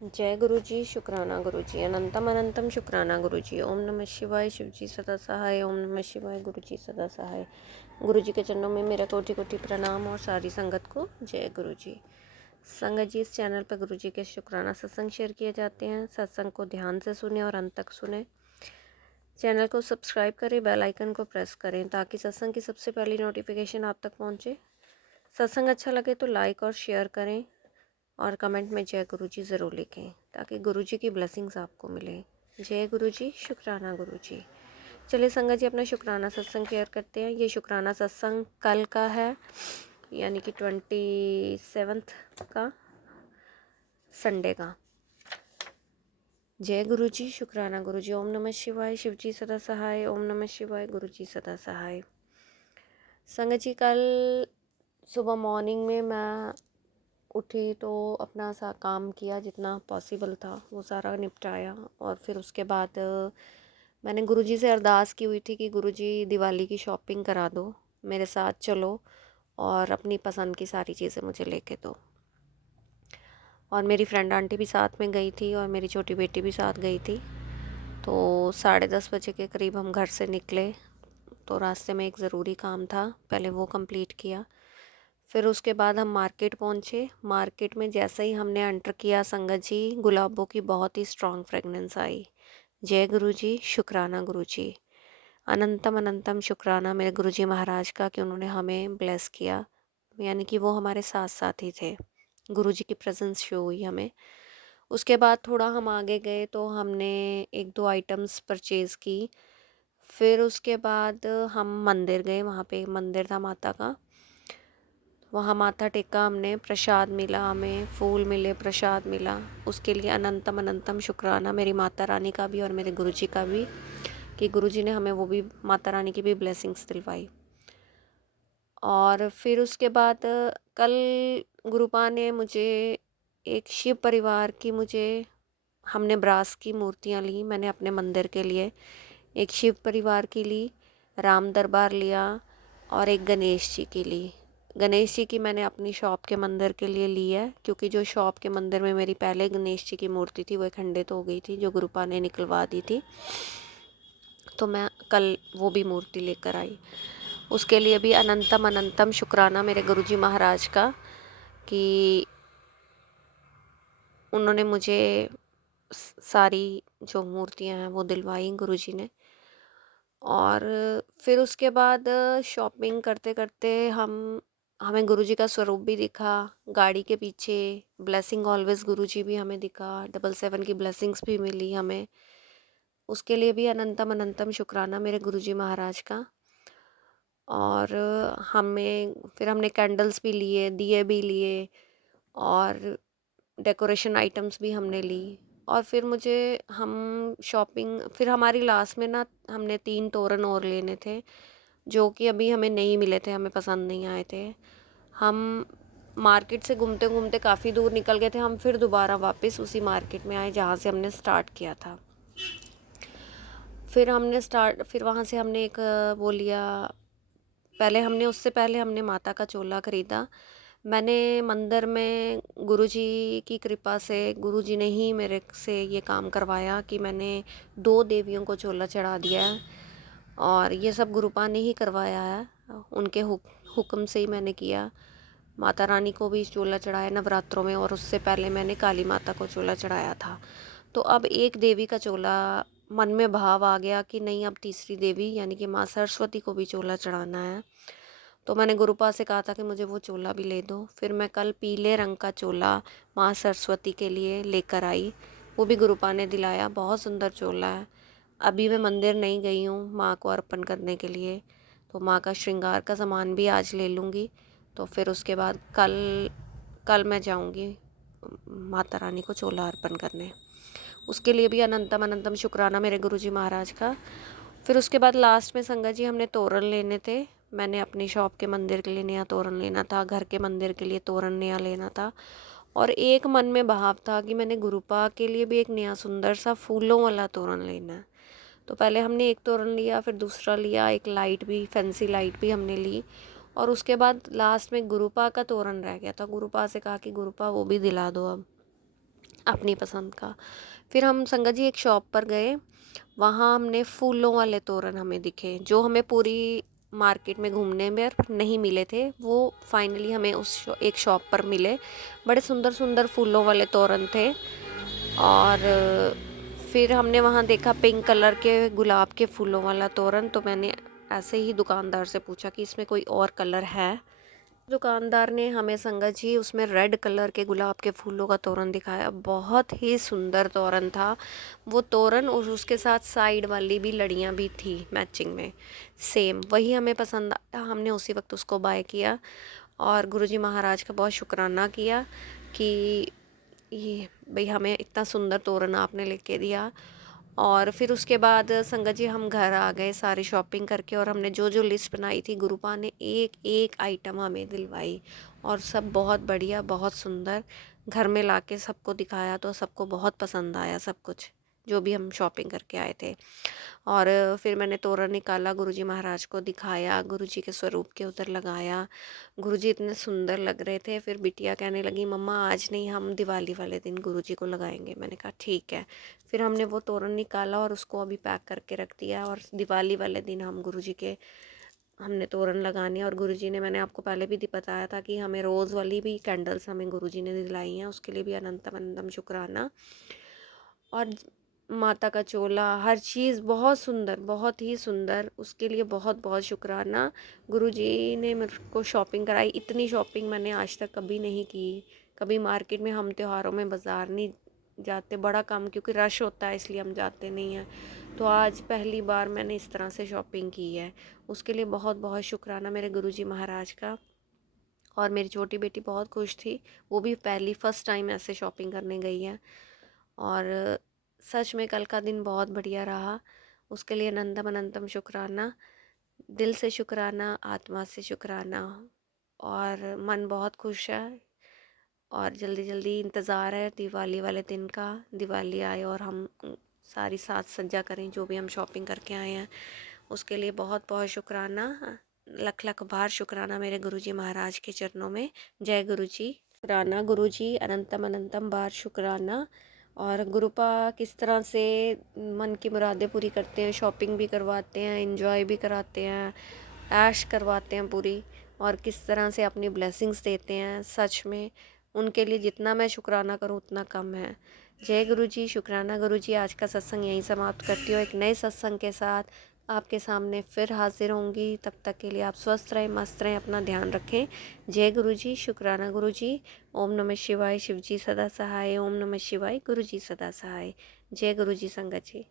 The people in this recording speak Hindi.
जय गुरु जी, शुक्राना गुरु जी, अनंतम अनंतम शुक्राना गुरु जी। ओम नमः शिवाय, शिव जी सदा सहाय। ओम नमः शिवाय, गुरु जी सदा सहाय। गुरु जी के चरणों में मेरा कोटि कोटि प्रणाम और सारी संगत को जय गुरु जी। संगत जी, इस चैनल पर गुरु जी के शुक्राना सत्संग शेयर किए जाते हैं। सत्संग को ध्यान से सुने और अंत तक सुने। चैनल को सब्सक्राइब करें, बेल आइकन को प्रेस करें ताकि सत्संग की सबसे पहली नोटिफिकेशन आप तक पहुँचे। सत्संग अच्छा लगे तो लाइक और शेयर करें और कमेंट में जय गुरु जी ज़रूर लिखें ताकि गुरु जी की ब्लेसिंग्स आपको मिले। जय गुरु जी, शुक्राना गुरु जी। चलिए संगत जी, अपना शुक्राना सत्संग शेयर करते हैं। ये शुक्राना सत्संग कल का है, यानी कि 27 का, संडे का। जय गुरु जी, शुक्राना गुरु जी। ओम नमः शिवाय, शिव जी सदा सहाय। ओम नमः शिवाय, गुरु जी सदा सहाय। संगत जी, कल सुबह मॉर्निंग में मैं उठी तो अपना सा काम किया, जितना पॉसिबल था वो सारा निपटाया। और फिर उसके बाद मैंने गुरुजी से अरदास की हुई थी कि गुरुजी दिवाली की शॉपिंग करा दो, मेरे साथ चलो और अपनी पसंद की सारी चीज़ें मुझे लेके दो। और मेरी फ्रेंड आंटी भी साथ में गई थी और मेरी छोटी बेटी भी साथ गई थी। तो 10:30 बजे के करीब हम घर से निकले। तो रास्ते में एक ज़रूरी काम था, पहले वो कंप्लीट किया। फिर उसके बाद हम मार्केट पहुँचे। मार्केट में जैसे ही हमने एंटर किया संगत जी, गुलाबों की बहुत ही स्ट्रॉन्ग फ्रेगनेंस आई। जय गुरु जी, शुक्राना गुरु जी। अनंतम अनंतम शुक्राना मेरे गुरु जी महाराज का कि उन्होंने हमें ब्लेस किया, यानी कि वो हमारे साथ साथ ही थे। गुरु जी की प्रेजेंस शो हुई हमें। उसके बाद थोड़ा हम आगे गए तो हमने एक दो आइटम्स परचेज़ की। फिर उसके बाद हम मंदिर गए, वहाँ पे मंदिर था माता का, वहाँ माथा टेका हमने। प्रसाद मिला, हमें फूल मिले, प्रसाद मिला। उसके लिए अनंतम अनंतम शुक्राना मेरी माता रानी का भी और मेरे गुरुजी का भी कि गुरुजी ने हमें वो भी, माता रानी की भी ब्लेसिंग्स दिलवाई। और फिर उसके बाद कल गुरुपा ने मुझे एक शिव परिवार की, हमने ब्रास की मूर्तियाँ ली। मैंने अपने मंदिर के लिए एक शिव परिवार की ली, राम दरबार लिया और एक गणेश जी की ली। गणेश जी की मैंने अपनी शॉप के मंदिर के लिए ली है, क्योंकि जो शॉप के मंदिर में मेरी पहले गणेश जी की मूर्ति थी वो खंडित हो गई थी, जो गुरुपा ने निकलवा दी थी। तो मैं कल वो भी मूर्ति लेकर आई। उसके लिए भी अनंतम अनंतम शुक्राना मेरे गुरुजी महाराज का कि उन्होंने मुझे सारी जो मूर्तियां हैं वो दिलवाई गुरुजी ने। और फिर उसके बाद शॉपिंग करते करते हमें गुरुजी का स्वरूप भी दिखा गाड़ी के पीछे। ब्लेसिंग ऑलवेज गुरुजी भी हमें दिखा, 777 की ब्लेसिंग्स भी मिली हमें। उसके लिए भी अनंतम अनंतम शुक्राना मेरे गुरुजी महाराज का। और फिर हमने कैंडल्स भी लिए, दिए भी लिए और डेकोरेशन आइटम्स भी हमने ली। और फिर हम शॉपिंग, फिर हमारी लास्ट में ना, हमने 3 तोरण और लेने थे जो कि अभी हमें नहीं मिले थे, हमें पसंद नहीं आए थे। हम मार्केट से घूमते घूमते काफ़ी दूर निकल गए थे। हम फिर दोबारा वापस उसी मार्केट में आए जहाँ से हमने स्टार्ट किया था। फिर वहाँ से हमने एक वो लिया। उससे पहले हमने माता का चोला ख़रीदा। मैंने मंदिर में गुरुजी की कृपा से, गुरुजी ने ही मेरे से ये काम करवाया कि मैंने 2 देवियों को चोला चढ़ा दिया है। और ये सब गुरुपा ने ही करवाया है, उनके हुक्म से ही मैंने किया। माता रानी को भी चोला चढ़ाया नवरात्रों में, और उससे पहले मैंने काली माता को चोला चढ़ाया था। तो अब एक देवी का चोला, मन में भाव आ गया कि नहीं, अब तीसरी देवी यानी कि माँ सरस्वती को भी चोला चढ़ाना है। तो मैंने गुरुपा से कहा था कि मुझे वो चोला भी ले दो। फिर मैं कल पीले रंग का चोला माँ सरस्वती के लिए लेकर आई, वो भी गुरुपा ने दिलाया। बहुत सुंदर चोला है। अभी मैं मंदिर नहीं गई हूँ माँ को अर्पण करने के लिए, तो माँ का श्रृंगार का सामान भी आज ले लूँगी। तो फिर उसके बाद कल मैं जाऊँगी माता रानी को चोला अर्पण करने। उसके लिए भी अनंतम अनंतम शुक्राना मेरे गुरुजी महाराज का। फिर उसके बाद लास्ट में संगत जी हमने तोरण लेने थे। मैंने अपनी शॉप के मंदिर के लिए नया तोरण लेना था, घर के मंदिर के लिए तोरण नया लेना था। और एक मन में भाव था कि मैंने गुरुपा के लिए भी एक नया सुंदर सा फूलों वाला तोरण लेना है। तो पहले हमने एक तोरण लिया, फिर दूसरा लिया, एक लाइट भी, फैंसी लाइट भी हमने ली। और उसके बाद लास्ट में गुरुपा का तोरण रह गया था। गुरुपा से कहा कि गुरुपा वो भी दिला दो। अपनी पसंद का। फिर हम संगत जी एक शॉप पर गए, वहाँ हमने फूलों वाले तोरण हमें दिखे जो हमें पूरी मार्केट में घूमने में नहीं मिले थे, वो फाइनली हमें उस एक शॉप पर मिले। बड़े सुंदर सुंदर फूलों वाले तोरण थे। और फिर हमने वहाँ देखा पिंक कलर के गुलाब के फूलों वाला तोरण, तो मैंने ऐसे ही दुकानदार से पूछा कि इसमें कोई और कलर है। दुकानदार ने हमें संगत जी उसमें रेड कलर के गुलाब के फूलों का तोरण दिखाया। बहुत ही सुंदर तोरण था वो तोरण, और उसके साथ साइड वाली भी लड़ियाँ भी थी मैचिंग में सेम। वही हमें पसंद आया, हमने उसी वक्त उसको बाय किया और गुरुजी महाराज का बहुत शुक्राना किया कि ये भाई हमें इतना सुंदर तोरण आपने लेके दिया। और फिर उसके बाद संगत जी हम घर आ गए सारी शॉपिंग करके, और हमने जो जो लिस्ट बनाई थी गुरुपा ने एक एक आइटम हमें दिलवाई, और सब बहुत बढ़िया बहुत सुंदर। घर में लाके सबको दिखाया तो सबको बहुत पसंद आया सब कुछ जो भी हम शॉपिंग करके आए थे। और फिर मैंने तोरण निकाला, गुरुजी महाराज को दिखाया, गुरुजी के स्वरूप के उधर लगाया। गुरुजी इतने सुंदर लग रहे थे। फिर बिटिया कहने लगी मम्मा आज नहीं, हम दिवाली वाले दिन गुरुजी को लगाएंगे। मैंने कहा ठीक है। फिर हमने वो तोरण निकाला और उसको अभी पैक करके रख दिया, और दिवाली वाले दिन हम गुरुजी के हमने तोरण लगाने। और गुरुजी ने, मैंने आपको पहले भी बताया था कि हमें रोज़ वाली भी कैंडल्स हमें गुरुजी ने दिलाई हैं, उसके लिए भी अनंतम अनंतम शुक्राना। और माता का चोला, हर चीज़ बहुत सुंदर, बहुत ही सुंदर, उसके लिए बहुत बहुत शुक्राना। गुरुजी ने मेरे को शॉपिंग कराई। इतनी शॉपिंग मैंने आज तक कभी नहीं की। कभी मार्केट में हम त्योहारों में बाज़ार नहीं जाते, बड़ा काम क्योंकि रश होता है इसलिए हम जाते नहीं हैं। तो आज पहली बार मैंने इस तरह से शॉपिंग की है, उसके लिए बहुत बहुत शुक्राना मेरे गुरुजी महाराज का। और मेरी छोटी बेटी बहुत खुश थी, वो भी पहली फ़र्स्ट टाइम ऐसे शॉपिंग करने गई है। और सच में कल का दिन बहुत बढ़िया रहा, उसके लिए अनंतम अनंतम शुक्राना, दिल से शुक्राना, आत्मा से शुक्राना। और मन बहुत खुश है, और जल्दी जल्दी इंतज़ार है दिवाली वाले दिन का, दिवाली आए और हम सारी साज सज्जा करें जो भी हम शॉपिंग करके आए हैं। उसके लिए बहुत बहुत शुक्राना, लख लख बार शुक्राना मेरे गुरुजी महाराज के चरणों में। जय गुरुजी। शुक्राना गुरुजी, अनंतम अनंतम बार शुक्राना। और गुरुपा किस तरह से मन की मुरादें पूरी करते हैं, शॉपिंग भी करवाते हैं, एंजॉय भी कराते हैं, ऐश करवाते हैं पूरी, और किस तरह से अपनी ब्लेसिंग्स देते हैं। सच में उनके लिए जितना मैं शुक्राना करूँ उतना कम है। जय गुरुजी, शुक्राना गुरुजी। आज का सत्संग यहीं समाप्त करती हूँ। एक नए सत्संग के साथ आपके सामने फिर हाजिर होंगी। तब तक के लिए आप स्वस्थ रहें, मस्त रहें, अपना ध्यान रखें। जय गुरुजी, शुक्राना गुरुजी। ओम नमः शिवाय, शिवजी सदा सहाय। ओम नमः शिवाय, गुरुजी सदा सहाय। जय गुरुजी संगत जी।